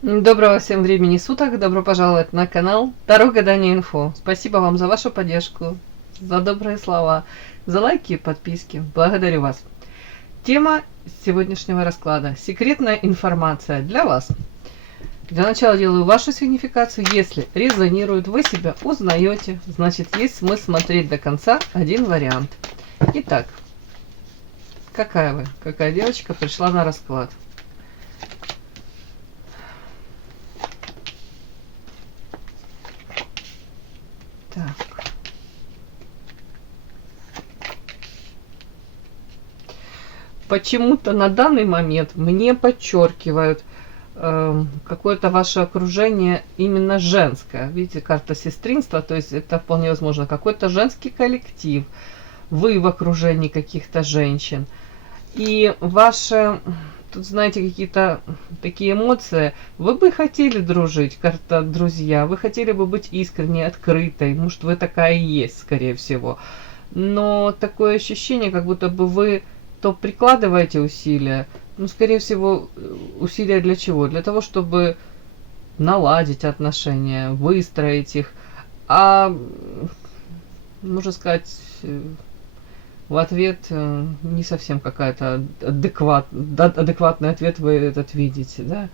Доброго всем времени суток, добро пожаловать на канал Таро Гадание Инфо. Спасибо вам за вашу поддержку, за добрые слова, за лайки и подписки. Благодарю вас. Тема сегодняшнего расклада – секретная информация для вас. Для начала делаю вашу сигнификацию. Если резонирует, вы себя узнаете, значит есть смысл смотреть до конца один вариант. Итак, какая девочка пришла на расклад? Так. Почему-то на данный момент мне подчеркивают какое-то ваше окружение именно женское. Видите, карта сестринства, то есть это вполне возможно какой-то женский коллектив. Вы в окружении каких-то женщин. И ваши, тут знаете, какие-то такие эмоции. Вы бы хотели дружить, карта друзья. Вы хотели бы быть искренней, открытой. Может, вы такая и есть, скорее всего. Но такое ощущение, как будто бы вы то прикладываете усилия, ну, скорее всего, усилия для чего? Для того, чтобы наладить отношения, выстроить их. А, можно сказать, в ответ не совсем какая-то адекватный ответ вы этот видите, да?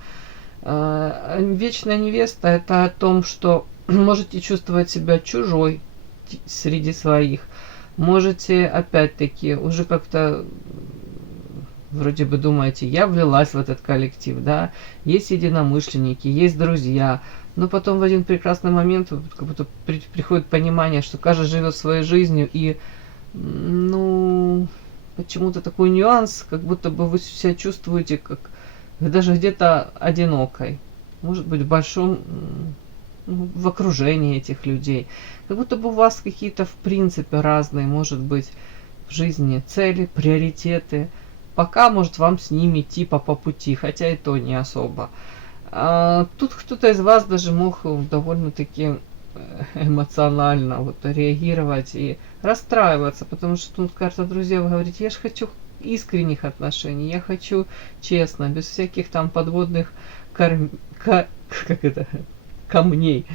Вечная невеста – это о том, что можете чувствовать себя чужой среди своих. Можете, опять-таки, уже как-то вроде бы думаете, я влилась в этот коллектив, да, есть единомышленники, есть друзья, но потом в один прекрасный момент как будто приходит понимание, что каждый живет своей жизнью, и, ну, почему-то такой нюанс, как будто бы вы себя чувствуете, как даже где-то одинокой, может быть, в большом, в окружении этих людей. Как будто бы у вас какие-то, в принципе, разные, может быть, в жизни цели, приоритеты. Пока, может, вам с ними типа по пути, хотя и то не особо. Тут кто-то из вас даже мог довольно-таки эмоционально вот реагировать и расстраиваться, потому что тут карта друзья, вы говорите, я же хочу искренних отношений, я хочу честно, без всяких там подводных как это, камней,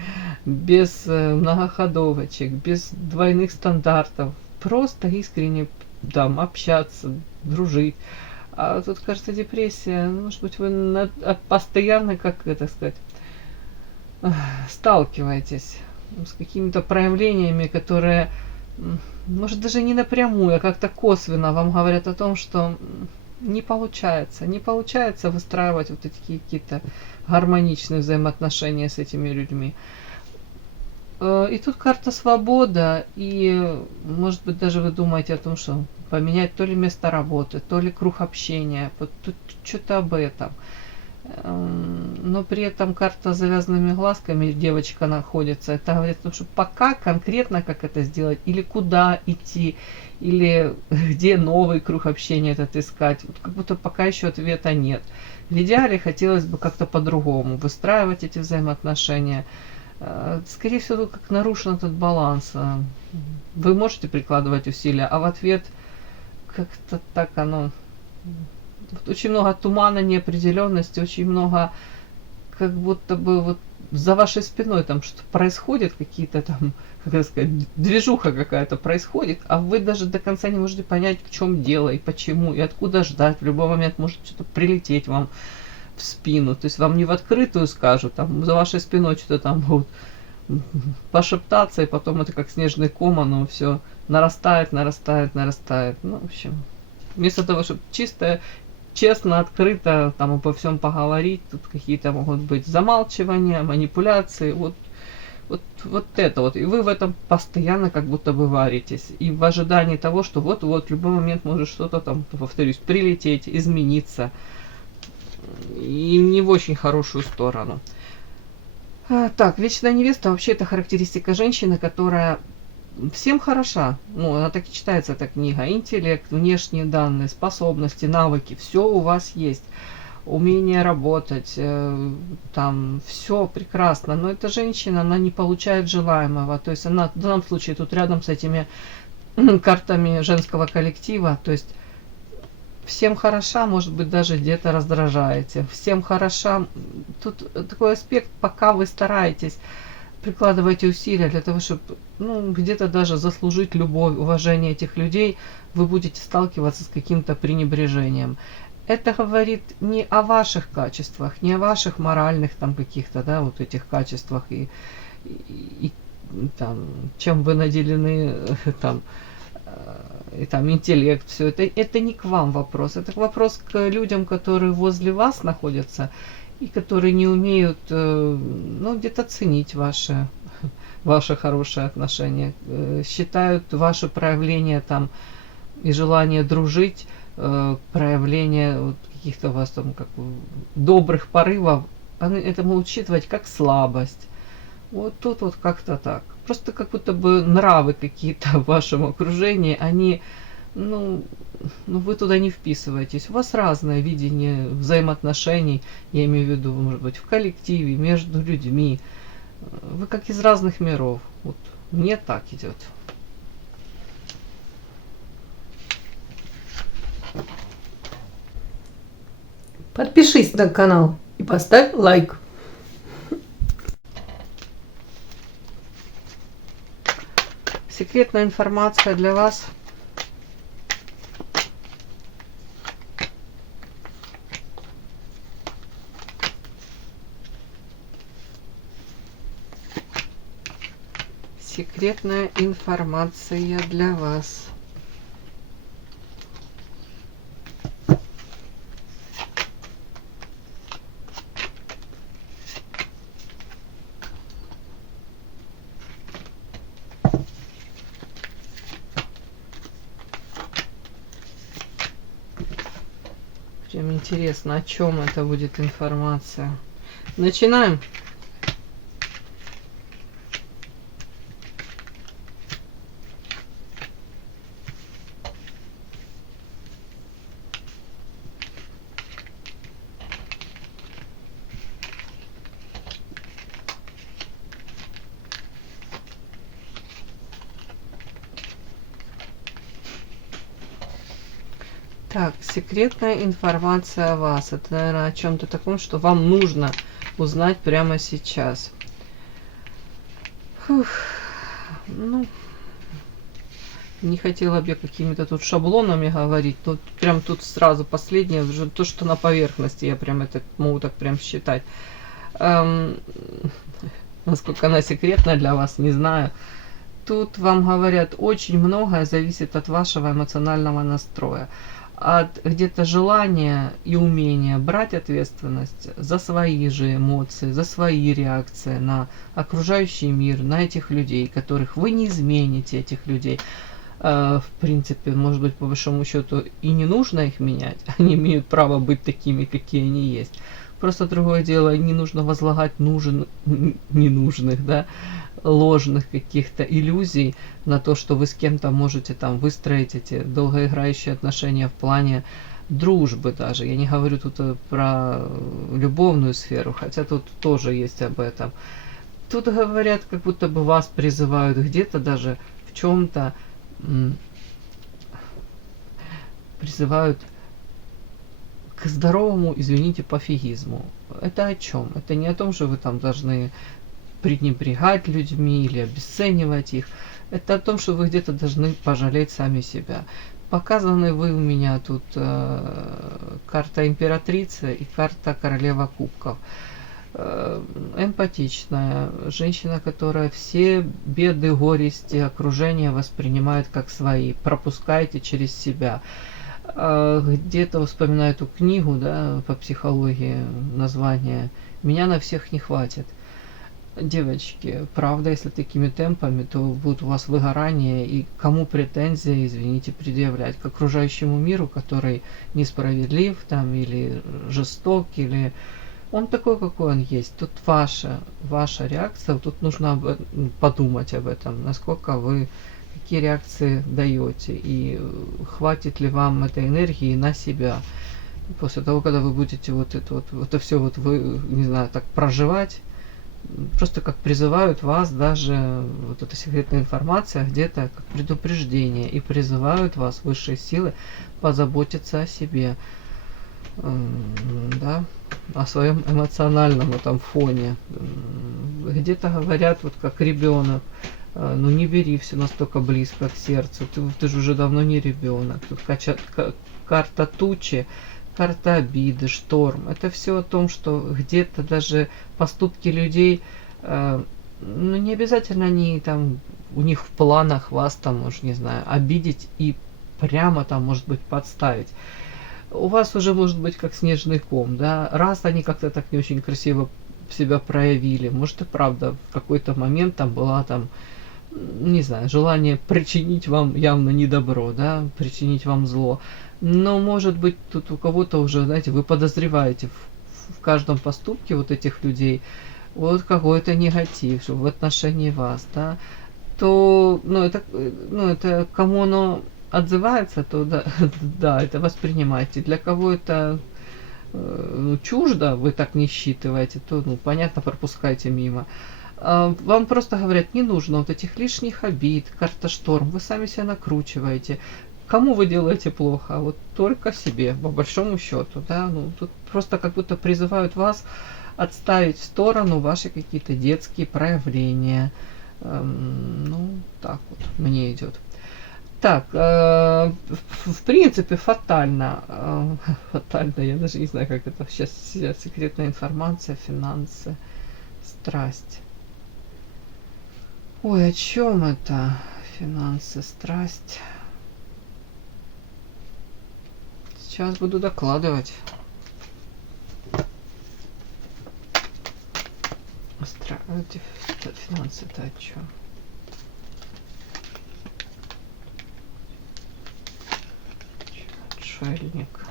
без многоходовочек, без двойных стандартов, просто искренне там общаться, дружить. А тут, кажется, депрессия, может быть, вы постоянно, как это сказать, сталкиваетесь с какими-то проявлениями, которые, может, даже не напрямую, а как-то косвенно вам говорят о том, что не получается выстраивать вот такие какие-то гармоничные взаимоотношения с этими людьми. И тут карта свобода, и, может быть, даже вы думаете о том, что поменять то ли место работы, то ли круг общения, вот тут что-то об этом. Но при этом карта с завязанными глазками девочка находится. Это говорит о том, что пока конкретно как это сделать, или куда идти, или где новый круг общения этот искать, вот как будто пока еще ответа нет. В идеале хотелось бы как-то по-другому выстраивать эти взаимоотношения. Скорее всего, как нарушен этот баланс. Вы можете прикладывать усилия, а в ответ как-то так оно... Очень много тумана, неопределенности, очень много, как будто бы вот за вашей спиной там что-то происходит, какие-то там, как это сказать, движуха какая-то происходит, а вы даже до конца не можете понять, в чем дело и почему, и откуда ждать. В любой момент может что-то прилететь вам в спину. То есть вам не в открытую скажут, там за вашей спиной что-то там будут пошептаться, и потом это как снежный ком, оно все нарастает. Ну, в общем, вместо того, чтобы честно, открыто там обо всем поговорить, тут какие-то могут быть замалчивания, манипуляции, вот это вот. И вы в этом постоянно как будто бы варитесь. И в ожидании того, что вот-вот в любой момент может что-то там, повторюсь, прилететь, измениться. И не в очень хорошую сторону. Так, вечная невеста вообще это характеристика женщины, которая всем хороша. Ну, она так и читается, эта книга. Интеллект, внешние данные, способности, навыки, все у вас есть. Умение работать, там, все прекрасно. Но эта женщина, она не получает желаемого. То есть она в данном случае тут рядом с этими картами женского коллектива. То есть всем хороша, может быть, даже где-то раздражаете. Всем хороша. Тут такой аспект, пока вы стараетесь, прикладываете усилия для того, чтобы где-то даже заслужить любовь, уважение этих людей, вы будете сталкиваться с каким-то пренебрежением. Это говорит не о ваших качествах, не о ваших моральных там каких-то, да, вот этих качествах и там, чем вы наделены, там, и там интеллект, все это не к вам вопрос, это вопрос к людям, которые возле вас находятся и которые не умеют, где-то ценить ваши хорошие отношения, считают ваше проявление там и желание дружить, проявление вот каких-то у вас там как добрых порывов, это могут считывать как слабость. Вот тут вот как-то так. Просто как будто бы нравы какие-то в вашем окружении, они, вы туда не вписываетесь. У вас разное видение взаимоотношений, я имею в виду, может быть, в коллективе, между людьми. Вы как из разных миров. Вот мне так идет. Подпишись на канал и поставь лайк. Секретная информация для вас. Секретная информация для вас. Прям интересно, о чем это будет информация. Начинаем. Так, секретная информация о вас. Это, наверное, о чем-то таком, что вам нужно узнать прямо сейчас. Фух. Не хотела бы я какими-то тут шаблонами говорить, но прям тут сразу последнее, уже то, что на поверхности, я прям это могу так прям считать. Насколько она секретная для вас, не знаю. Тут вам говорят, очень многое зависит от вашего эмоционального настроя. От где-то желания и умения брать ответственность за свои же эмоции, за свои реакции на окружающий мир, на этих людей, которых вы не измените, этих людей. В принципе, может быть, по большому счету и не нужно их менять. Они имеют право быть такими, какие они есть. Просто другое дело, не нужно возлагать ненужных, да, ложных каких-то иллюзий на то, что вы с кем-то можете там выстроить эти долгоиграющие отношения в плане дружбы даже. Я не говорю тут про любовную сферу, хотя тут тоже есть об этом. Тут говорят, как будто бы вас призывают где-то даже в чем-то, призывают к здоровому, извините, пофигизму. Это о чем? Это не о том, что вы там должны пренебрегать людьми или обесценивать их. Это о том, что вы где-то должны пожалеть сами себя. Показаны вы у меня тут карта императрицы и карта королева кубков. Эмпатичная женщина, которая все беды, горести, окружения воспринимает как свои. Пропускайте через себя. Где-то вспоминаю эту книгу, да, по психологии, название «Меня на всех не хватит». Девочки, правда, если такими темпами, то будет у вас выгорание, и кому претензии, извините, предъявлять? К окружающему миру, который несправедлив там, или жесток, или он такой, какой он есть. Тут ваша реакция, тут нужно подумать об этом, насколько вы, какие реакции даете, и хватит ли вам этой энергии на себя. После того, когда вы будете вот это все вот вы, не знаю, так проживать, просто как призывают вас, даже вот эта секретная информация где-то как предупреждение, и призывают вас, высшие силы, позаботиться о себе, да, о своем эмоциональном этом фоне. Где-то говорят, вот как ребенок, ну не бери все настолько близко к сердцу, ты же уже давно не ребенок. Тут карта тучи, карта обиды, шторм. Это все о том, что где-то даже поступки людей, ну не обязательно они там, у них в планах вас там, уж не знаю, обидеть и прямо там, может быть, подставить. У вас уже может быть как снежный ком, да, раз они как-то так не очень красиво себя проявили, может и правда в какой-то момент там была там, не знаю, желание причинить вам явно недобро, да, причинить вам зло. Но может быть тут у кого-то уже, знаете, вы подозреваете в каждом поступке вот этих людей вот какой-то негатив в отношении вас, да, то, ну, это кому оно отзывается, то да, да, это воспринимайте. Для кого это ну, чуждо, вы так не считываете, то, ну, понятно, пропускайте мимо. Вам просто говорят, не нужно вот этих лишних обид, карта шторм, вы сами себя накручиваете. Кому вы делаете плохо? Вот только себе, по большому счету, да, ну, тут просто как будто призывают вас отставить в сторону ваши какие-то детские проявления. Ну, так вот мне идет. Так, в принципе, фатально. Фатально, я даже не знаю, как это сейчас. Секретная информация, финансы, страсть. Ой, о чем это? Финансы, страсть. Сейчас буду докладывать. Финансы, это о чем? Отшельник.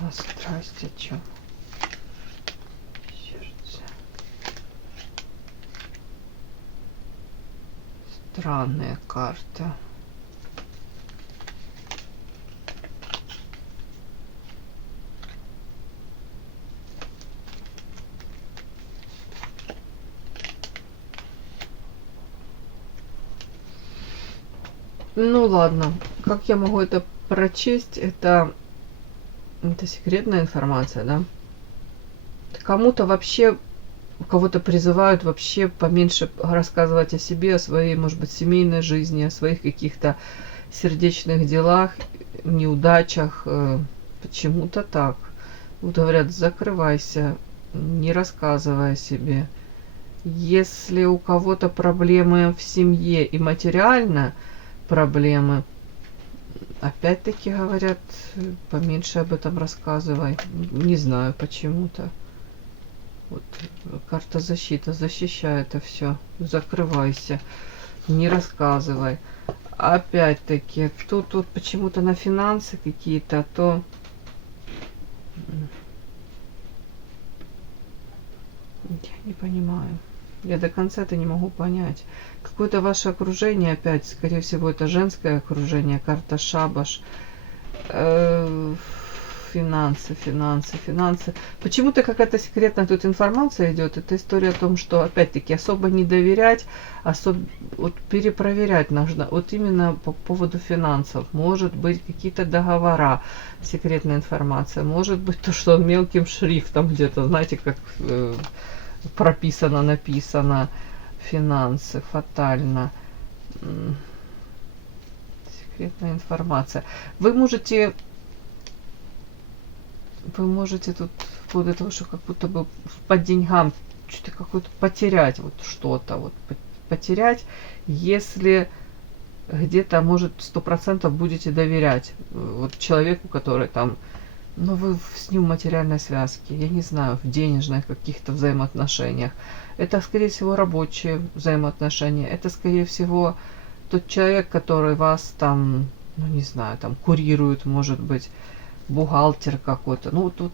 А страсть о чем? Сердце. Странная карта. Ну ладно, как я могу это прочесть? Это секретная информация, да? Кому-то вообще, кого-то призывают вообще поменьше рассказывать о себе, о своей, может быть, семейной жизни, о своих каких-то сердечных делах, неудачах. Почему-то так. Вот говорят, закрывайся, не рассказывай о себе. Если у кого-то проблемы в семье и материально проблемы, опять-таки говорят, поменьше об этом рассказывай. Не знаю почему-то. Вот карта защита, защищай это все. Закрывайся, не рассказывай. Опять-таки, тут почему-то на финансы какие-то, то я не понимаю. Я до конца это не могу понять. Какое-то ваше окружение опять, скорее всего, это женское окружение, карта шабаш. Финансы, финансы, финансы. Почему-то какая-то секретная тут информация идет. Это история о том, что, опять-таки, особо не доверять, особо вот перепроверять нужно. Вот именно по поводу финансов. Может быть, какие-то договора, секретная информация. Может быть, то, что мелким шрифтом где-то, знаете, как прописано, написано. Финансы, фатально. Секретная информация. Вы можете тут вплоть до того, что как будто бы по деньгам что-то какое-то потерять, вот что-то вот потерять, если где-то, может, 100% будете доверять вот человеку, который там, ну, вы с ним в материальной связке, я не знаю, в денежных каких-то взаимоотношениях. Это, скорее всего, рабочие взаимоотношения. Это, скорее всего, тот человек, который вас там, ну, не знаю, там, курирует, может быть, бухгалтер какой-то. Ну, тут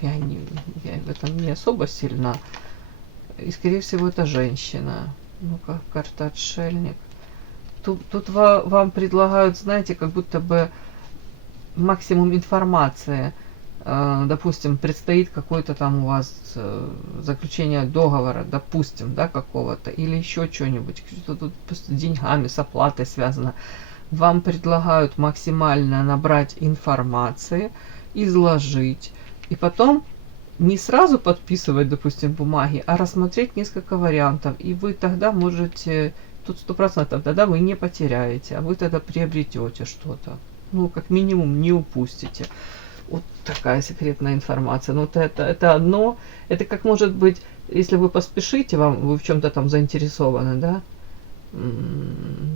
я в этом не особо сильна. И, скорее всего, это женщина. Ну-ка, карта отшельник. Тут вам предлагают, знаете, как будто бы максимум информации. допустим, предстоит какой-то там у вас заключение договора, допустим, да, какого-то, или еще что-нибудь, что-то тут с деньгами, с оплатой связано. Вам предлагают максимально набрать информации, изложить, и потом не сразу подписывать, допустим, бумаги, а рассмотреть несколько вариантов. И вы тогда можете, тут 100%, тогда вы не потеряете, а вы тогда приобретете что-то. Ну, как минимум, не упустите. Вот такая секретная информация. Но вот это одно. Это как может быть, если вы поспешите, вы в чем-то там заинтересованы, да,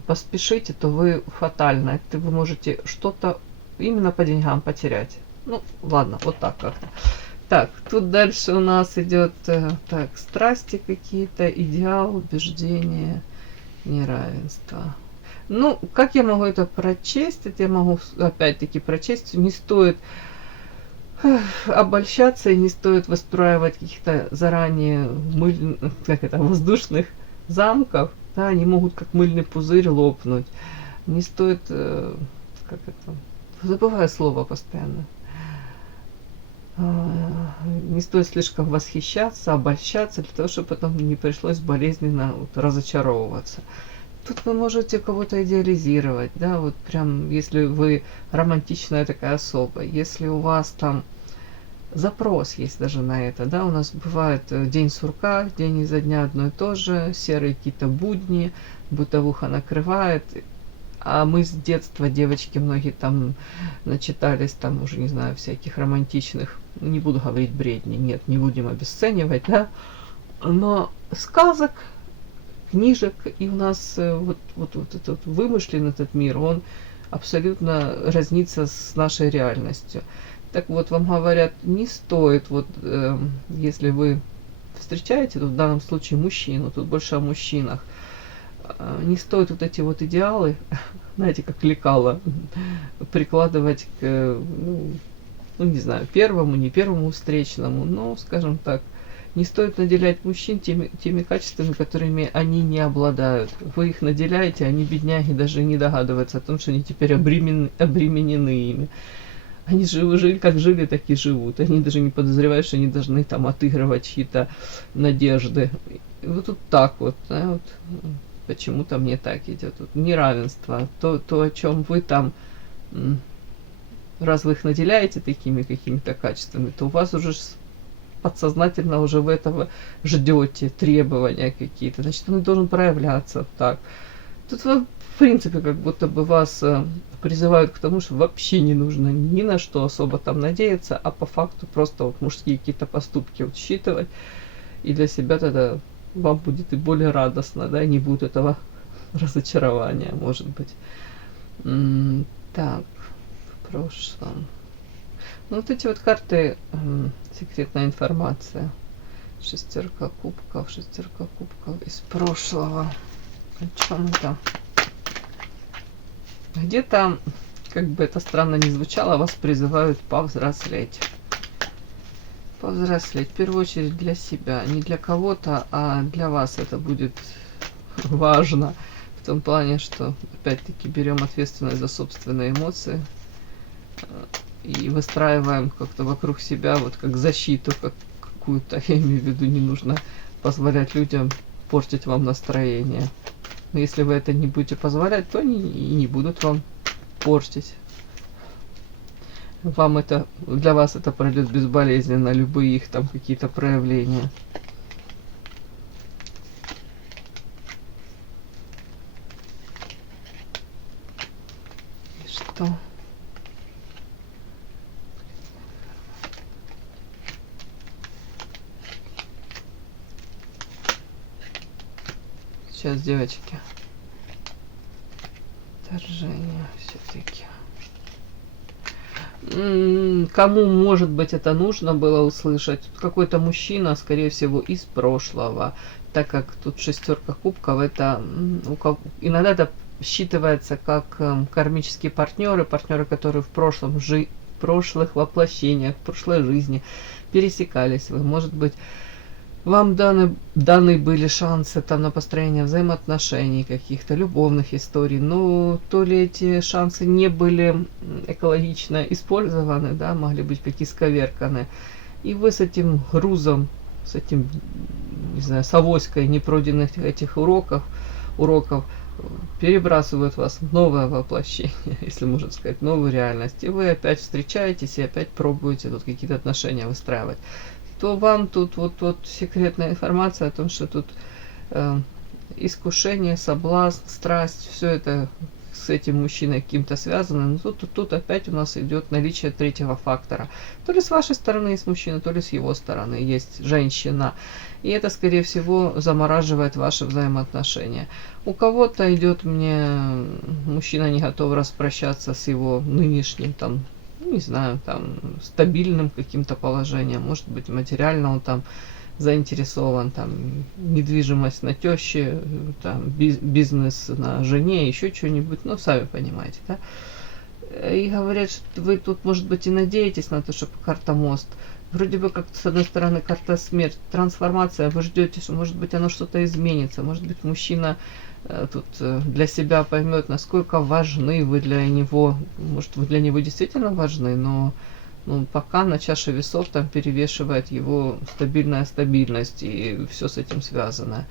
поспешите, то вы фатально. Это вы можете что-то именно по деньгам потерять. Ну, ладно, вот так как-то. Так, тут дальше у нас идет так, страсти какие-то, идеал, убеждения, неравенство. Ну, как я могу это прочесть? Это я могу опять-таки прочесть. Не стоит обольщаться и не стоит выстраивать каких-то заранее воздушных замков. Да, они могут как мыльный пузырь лопнуть. Не стоит, забываю слово постоянно. Не стоит слишком восхищаться, обольщаться, для того, чтобы потом не пришлось болезненно разочаровываться. Тут вы можете кого-то идеализировать, да, вот прям, если вы романтичная такая особа, если у вас там запрос есть даже на это, да, у нас бывает день сурка, день изо дня одно и то же, серые какие-то будни, бытовуха накрывает, а мы с детства, девочки, многие там начитались, там уже, не знаю, всяких романтичных, не буду говорить бредни, нет, не будем обесценивать, да, но сказок, книжек, и у нас вот этот вымышленный этот мир, он абсолютно разнится с нашей реальностью. Так вот, вам говорят, не стоит, вот если вы встречаете, тут в данном случае мужчину, тут больше о мужчинах, не стоит вот эти вот идеалы, знаете, как лекало, прикладывать к, ну, не знаю, первому, не первому встречному, но, скажем так, не стоит наделять мужчин теми качествами, которыми они не обладают. Вы их наделяете, они, бедняги, даже не догадываются о том, что они теперь обременены ими. Они жили, как жили, так и живут. Они даже не подозревают, что они должны там отыгрывать чьи-то надежды. И вот тут так вот, да, вот почему-то мне так идет. Вот неравенство. То, о чем вы там, раз вы их наделяете такими какими-то качествами, то у вас уже подсознательно уже вы этого ждете, требования какие-то. Значит, он должен проявляться так. Тут в принципе как будто бы вас призывают к тому, что вообще не нужно ни на что особо там надеяться, а по факту просто вот мужские какие-то поступки учитывать. И для себя тогда вам будет и более радостно, да, не будет этого разочарования, может быть. Так, в прошлом. Ну, вот эти вот карты, секретная информация. Шестерка кубков из прошлого. О чем это? Где-то, как бы это странно ни звучало, вас призывают повзрослеть. Повзрослеть, в первую очередь для себя. Не для кого-то, а для вас это будет важно. В том плане, что, опять-таки, берем ответственность за собственные эмоции и выстраиваем как-то вокруг себя, вот как защиту какую-то. Я имею в виду, не нужно позволять людям портить вам настроение. Но если вы это не будете позволять, то они и не будут вам портить. Вам это, для вас это пройдет безболезненно, любые их там какие-то проявления. И что? Сейчас, девочки. Вторжение все-таки. Кому, может быть, это нужно было услышать? Какой-то мужчина, скорее всего, из прошлого. Так как тут шестерка кубков, это иногда это считывается как кармические партнеры, которые в прошлых воплощениях, в прошлой жизни пересекались. Вы, может быть, вам даны были шансы там на построение взаимоотношений, каких-то любовных историй, но то ли эти шансы не были экологично использованы, да, могли быть как исковерканы, и вы с этим грузом, с этим, не знаю, с авоськой непройденных этих уроков перебрасывают вас в новое воплощение, если можно сказать, новую реальность, и вы опять встречаетесь и опять пробуете тут какие-то отношения выстраивать, то вам тут вот секретная информация о том, что тут искушение, соблазн, страсть, все это с этим мужчиной каким-то связано. Но тут опять у нас идет наличие третьего фактора. То ли с вашей стороны есть мужчина, то ли с его стороны есть женщина. И это, скорее всего, замораживает ваши взаимоотношения. У кого-то идет мне мужчина не готов распрощаться с его нынешним там, не знаю, там, стабильным каким-то положением, может быть, материально он там заинтересован, там, недвижимость на теще, там, бизнес на жене, еще что-нибудь, ну, сами понимаете, да. И говорят, что вы тут, может быть, и надеетесь на то, что карта мост. Вроде бы как с одной стороны карта смерть, трансформация, вы ждете, что, может быть, оно что-то изменится, может быть, мужчина тут для себя поймет, насколько важны вы для него. Может, вы для него действительно важны, но пока на чаше весов там перевешивает его стабильная стабильность и все с этим связано.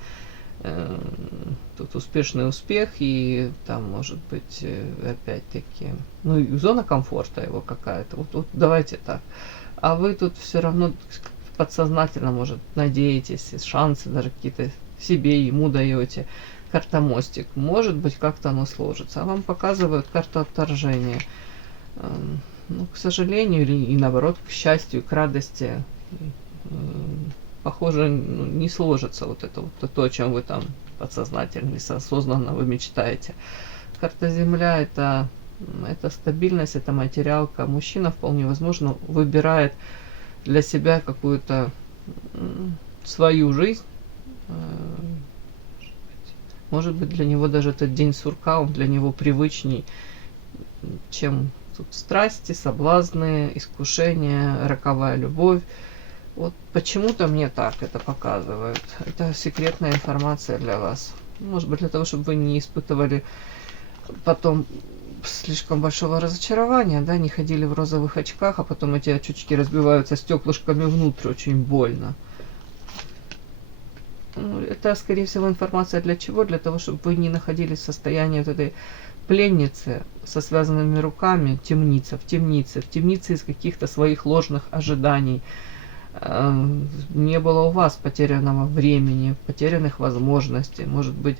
Тут успешный успех и там может быть опять-таки, ну и зона комфорта его какая-то. Вот давайте так. А вы тут все равно подсознательно, может, надеетесь, шансы даже какие-то себе, ему даете. Карта мостик. Может быть, как-то оно сложится. А вам показывают карту отторжения. Ну, к сожалению, или и наоборот, к счастью, к радости, похоже, не сложится вот это вот то, о чем вы там подсознательно или осознанно вы мечтаете. Карта Земля это стабильность, это материалка. Мужчина вполне возможно выбирает для себя какую-то свою жизнь. Может быть, для него даже этот день сурка, он для него привычней, чем тут страсти, соблазны, искушения, роковая любовь. Вот почему-то мне так это показывает. Это секретная информация для вас. Может быть, для того, чтобы вы не испытывали потом слишком большого разочарования, да, не ходили в розовых очках, а потом эти очечки разбиваются стеклышками внутрь, очень больно. Это, скорее всего, информация для чего? Для того, чтобы вы не находились в состоянии вот этой пленницы со связанными руками, в темнице из каких-то своих ложных ожиданий. Не было у вас потерянного времени, потерянных возможностей. Может быть,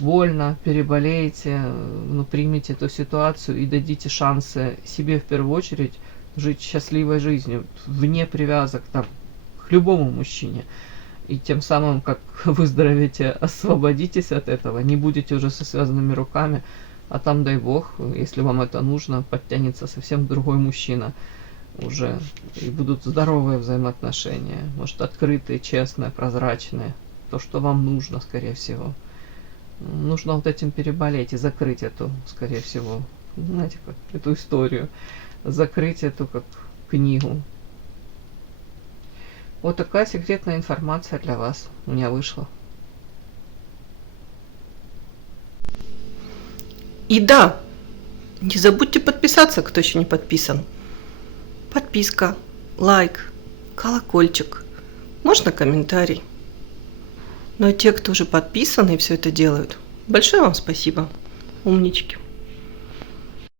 больно, переболеете, но примите эту ситуацию и дадите шансы себе в первую очередь жить счастливой жизнью, вне привязок там, к любому мужчине. И тем самым, как выздоровеете, освободитесь от этого, не будете уже со связанными руками, а там, дай бог, если вам это нужно, подтянется совсем другой мужчина уже, и будут здоровые взаимоотношения, может, открытые, честные, прозрачные, то, что вам нужно, скорее всего. Нужно вот этим переболеть и закрыть эту, скорее всего, знаете, как эту историю, закрыть эту как книгу. Вот такая секретная информация для вас у меня вышла. И да, не забудьте подписаться, кто еще не подписан. Подписка, лайк, колокольчик, можно комментарий. Но те, кто уже подписаны и все это делают, большое вам спасибо, умнички.